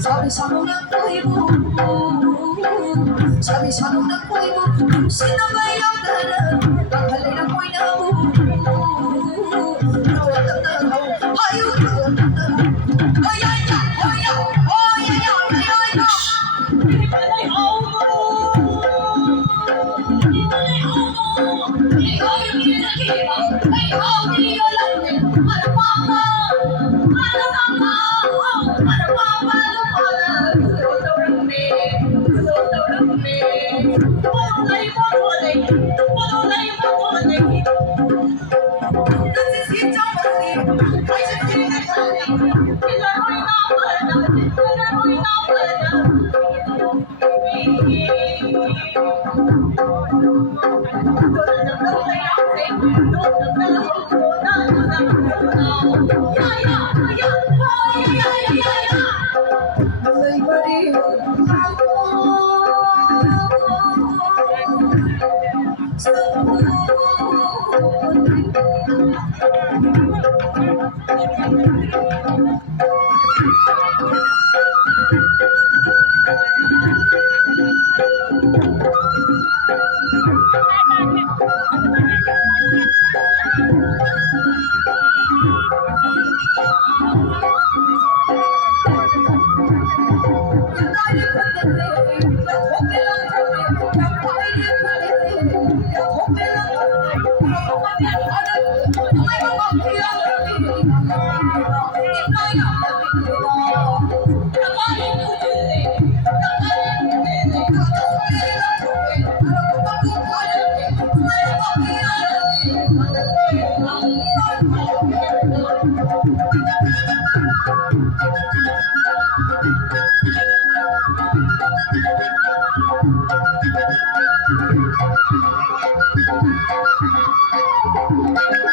Sabi sa nung nagpuhibo, sabi sa nung nagpuhibo, sinabayaw na na, paghalay na ko'y nabu. Ayaw na, ayaya, ayaya, ayaya, ayaya. Ay, auto, ay, auto, ikaw yung kinakiba, ay, auto, lang din, ano mama, ano mama, ano mama,